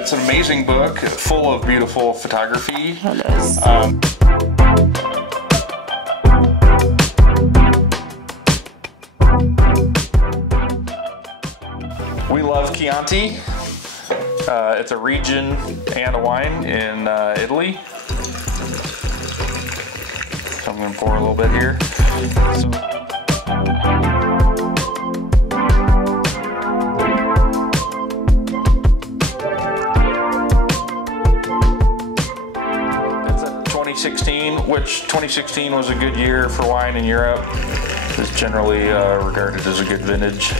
It's an amazing book, full of beautiful photography. It is. We love Chianti. It's a region and a wine in Italy. So I'm going to pour a little bit here. It's a 2016, which 2016 was a good year for wine in Europe. It's generally regarded as a good vintage.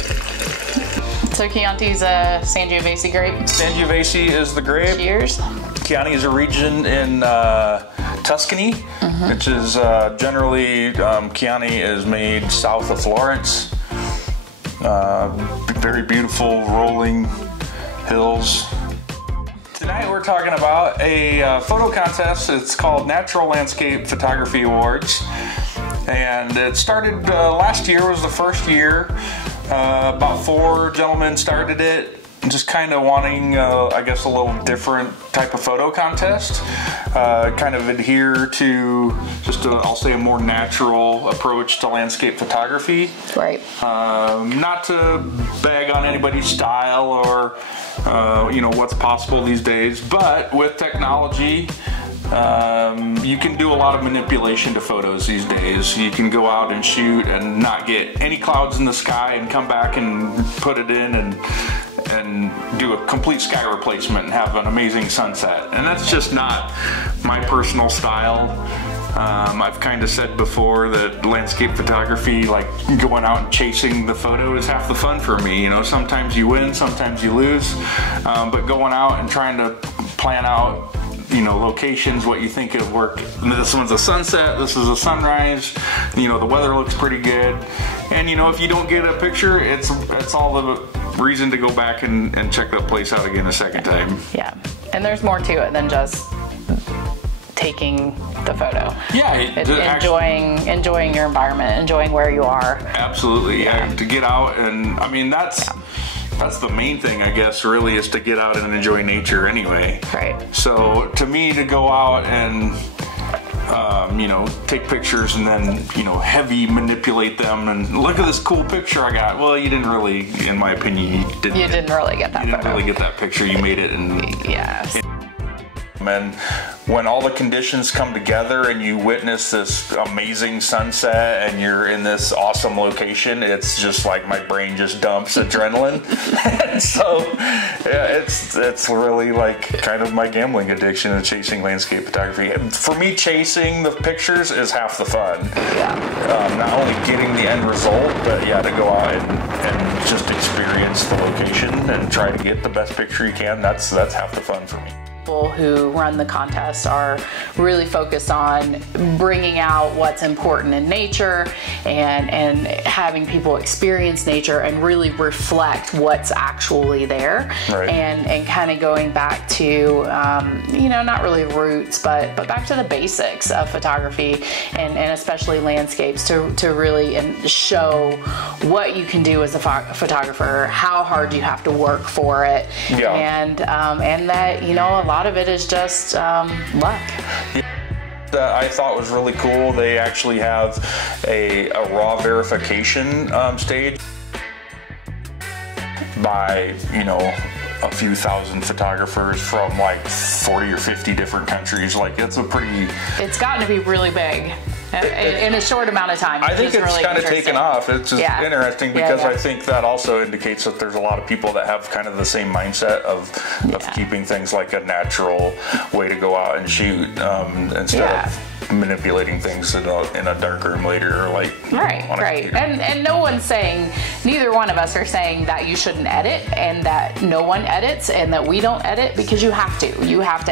So Chianti's a Sangiovese grape? Sangiovese is the grape. Cheers. Chianti is a region in Tuscany, which is generally, Chianti is made south of Florence. Very beautiful rolling hills. Tonight we're talking about a photo contest. It's called Natural Landscape Photography Awards. And it started last year was the first year. About 4 gentlemen started it, just kind of wanting, I guess, a little different type of photo contest. Kind of adhere to just, I'll say, a more natural approach to landscape photography. Right. Not to bag on anybody's style or, you know, what's possible these days, but with technology, you can do a lot of manipulation to photos these days. You can go out and shoot and not get any clouds in the sky and come back and put it in and do a complete sky replacement and have an amazing sunset. And that's just not my personal style. I've kind of said before that landscape photography, like going out and chasing the photo, is half the fun for me. You know, sometimes you win, sometimes you lose, but going out and trying to plan out, you know, locations, what you think would work. This one's a sunset, this is a sunrise, you know, the weather looks pretty good. And you know, if you don't get a picture, it's all the reason to go back and check that place out again a second time. Yeah, and there's more to it than just taking the photo. Yeah, enjoying your environment, enjoying where you are. Absolutely, yeah. To get out, and I mean, that's the main thing, I guess, really, is to get out and enjoy nature anyway. Right. So to me, to go out and you know, take pictures and then, you know, heavy manipulate them and look at this cool picture I got. Well, you didn't really, in my opinion, you didn't really get that picture. You made it, and and when all the conditions come together and you witness this amazing sunset and you're in this awesome location, it's just like my brain just dumps adrenaline. And so yeah, it's really like kind of my gambling addiction of chasing landscape photography. For me, chasing the pictures is half the fun. Not only getting the end result, but yeah, to go out and just experience the location and try to get the best picture you can. That's half the fun for me. People who run the contest are really focused on bringing out what's important in nature and having people experience nature and really reflect what's actually there. Right. And kind of going back to you know, not really roots, but back to the basics of photography and especially landscapes to really show what you can do as a photographer, how hard you have to work for it, and that, you know, a lot of it is just luck. That I thought was really cool. They actually have a raw verification stage by, you know, a few thousand photographers from like 40 or 50 different countries. Like, it's gotten to be really big in a short amount of time. I think it's really kind of taken off. It's just interesting because I think that also indicates that there's a lot of people that have kind of the same mindset of keeping things like a natural way to go out and shoot instead of manipulating things in a dark room later, or like right. And no one's saying, neither one of us are saying that you shouldn't edit and that no one edits and that we don't edit, because you have to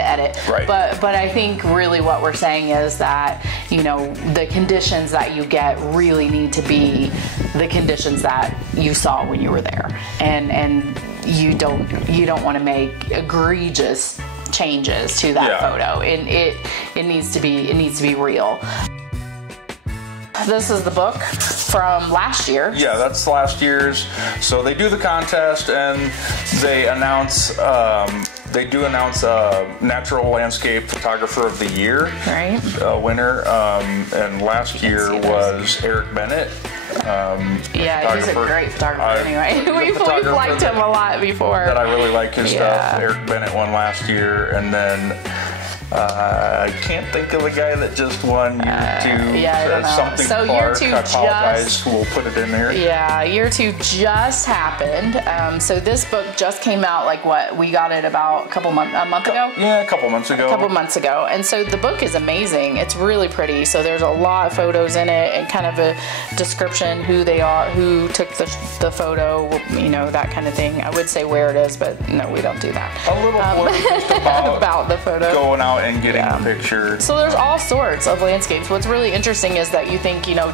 edit. Right. But I think really what we're saying is that, you know, the conditions that you get really need to be the conditions that you saw when you were there, and you don't want to make egregious changes to that photo. It needs to be real. This is the book from last year. Yeah, that's last year's. So they do the contest and they announce they do announce a Natural Landscape Photographer of the Year winner, and last year was Eric Bennett. Yeah, he's a great photographer anyway. We've liked him a lot before. That I really like his stuff. Eric Bennett won last year, and then I can't think of the guy that just won year 2. Yeah, I don't know. Something so Clark. year 2 I apologize. We'll put it in there. Yeah, year 2 just happened. So this book just came out. Like what? We got it about a month ago. Yeah, a couple months ago. A couple months ago. And so the book is amazing. It's really pretty. So there's a lot of photos in it, and kind of a description who they are, who took the photo, you know, that kind of thing. I would say where it is, but no, we don't do that. A little blurb about the photo. Going out and getting the picture. So there's all sorts of landscapes. What's really interesting is that you think, you know,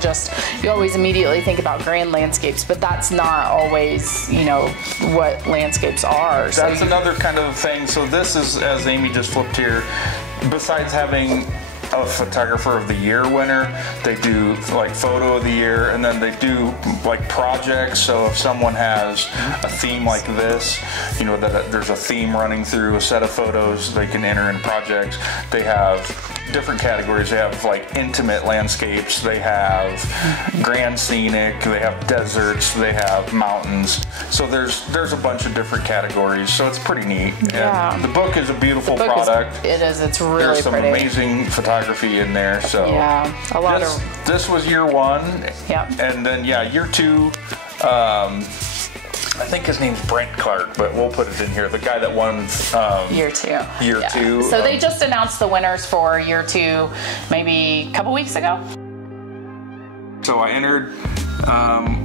you always immediately think about grand landscapes, but that's not always, you know, what landscapes are. That's another kind of thing. So this is, as Amy just flipped here, besides having a Photographer of the Year winner, they do like Photo of the Year, and then they do like projects. So if someone has a theme like this, you know, that there's a theme running through a set of photos, they can enter in projects. They have different categories. They have like intimate landscapes, they have grand scenic, they have deserts, they have mountains. So there's a bunch of different categories. So it's pretty neat. Yeah. And the book is a beautiful product. It is. It's really There's some pretty. Amazing photography in there. So yeah, a lot this was year 1. Yeah. And then year 2. I think his name's Brent Clark, but we'll put it in here. The guy that won year 2. Year 2. So they just announced the winners for year 2 maybe a couple weeks ago. So I entered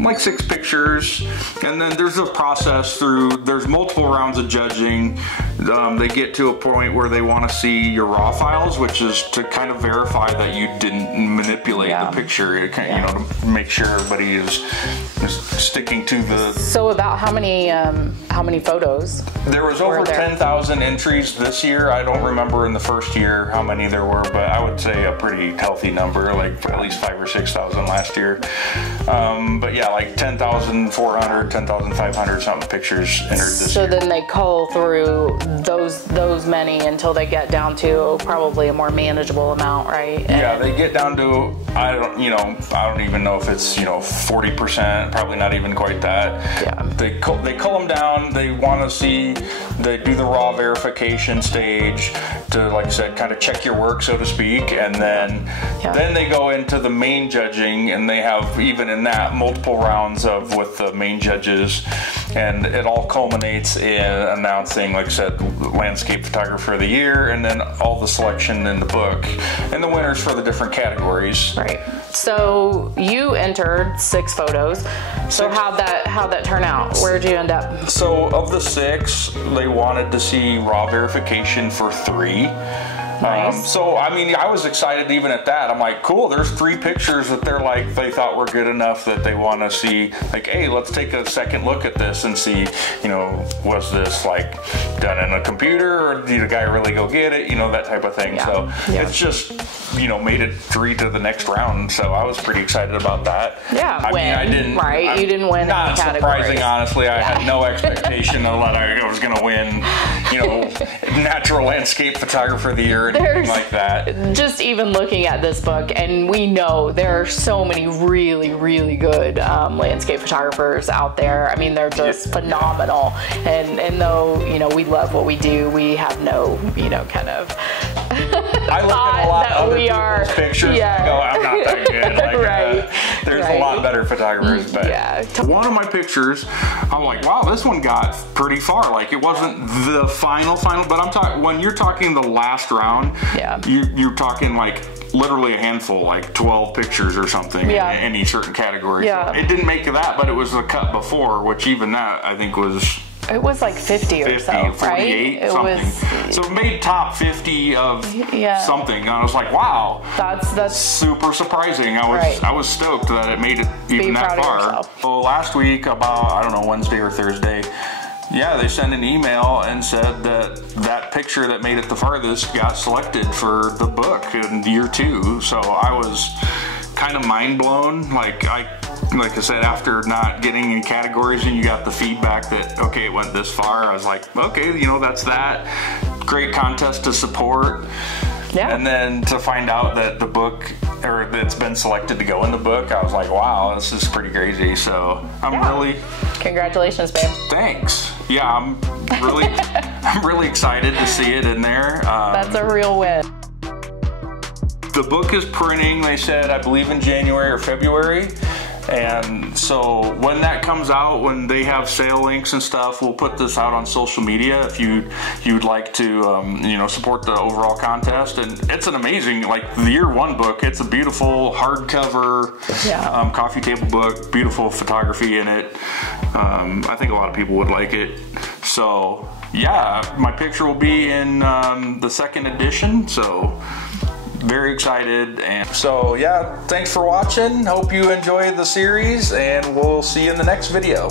like 6 pictures, and then there's a process there's multiple rounds of judging. They get to a point where they want to see your raw files, which is to kind of verify that you didn't manipulate the picture, you know, to make sure everybody is sticking to the... So about how many photos? There was over 10,000 entries this year. I don't remember in the first year how many there were, but I would say a pretty healthy number, like at least 5,000 or 6,000 last year. But yeah, like 10,400, 10,500 something pictures entered this year. So then they cull through those many until they get down to probably a more manageable amount, right? Yeah, they get down to, I don't even know if it's, 40%, probably not even quite that. Yeah. They cull them down. They want to see, they do the raw verification stage to, like I said, kind of check your work, so to speak, and then they go into the main judging, and they have, even in that, multiple rounds with the main judges, and it all culminates in announcing, like I said, Landscape Photographer of the Year, and then all the selection in the book, and the winners for the different categories. Right. So you entered 6 photos. So how'd that turn out? Where'd you end up? So of the 6, they wanted to see raw verification for 3. Nice. So, I mean, I was excited even at that. I'm like, cool, there's 3 pictures that they thought were good enough that they want to see, like, hey, let's take a second look at this and see, was this like done in a computer, or did the guy really go get it, that type of thing. So it's just, made it 3 to the next round. So I was pretty excited about that. Yeah, you didn't win. Not surprising, honestly. I had no expectation that I was going to win, Natural Landscape Photographer of the Year. Like that. Just even looking at this book, and we know there are so many really, really good landscape photographers out there. I mean, they're just phenomenal. And though, we love what we do, we have no, kind of I look at a lot of other people's pictures and I go, I'm not that good. Like, there's a lot better photographers. But one of my pictures, I'm like, wow, this one got pretty far. Like, it wasn't the final, but I'm talking, when you're talking the last round, you're talking like literally a handful, like 12 pictures or something in any certain category. So it didn't make that, but it was the cut before, which even that I think was... It was like 50 or so, 48, right? Something. So it made top 50 of something. And I was like, wow. That's super surprising. I was stoked that it made it even that far. So last week, about, I don't know, Wednesday or Thursday, they sent an email and said that picture that made it the farthest got selected for the book in year 2. So I was kind of mind blown. Like I said, after not getting any categories and you got the feedback that, okay, it went this far, I was like, okay, you know, that's that. Great contest to support. Yeah. And then to find out that the book, or that's been selected to go in the book, I was like, wow, this is pretty crazy. So I'm really... Congratulations, babe. Thanks. Yeah, I'm really excited to see it in there. That's a real win. The book is printing, they said, I believe in January or February. And so when that comes out, when they have sale links and stuff, we'll put this out on social media if you'd like to, you know, support the overall contest. And it's an amazing, like the year one book. It's a beautiful hardcover, coffee table book, beautiful photography in it. I think a lot of people would like it. So yeah, my picture will be in the second edition. So very excited. And so yeah, thanks for watching. Hope you enjoy the series, and we'll see you in the next video.